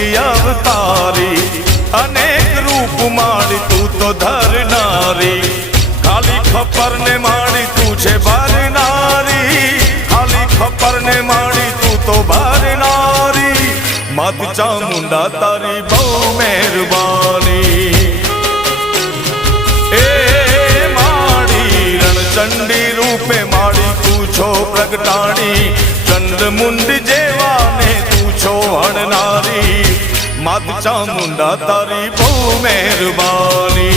कली अवतारी अनेक रूप माड़ी तू तो धरनारी खाली खपर ने माड़ी तू छे भरनारी खाली खपर ने माड़ी तू तो भरनारी मात चामुंडा तारी बहु मेहरबानी चंडी रूपे माड़ी तू छो प्रगटाणी चंड मुंड जेवा ने तू छो हणनारी मात चामुंडा तारी बहु मेहरबानी।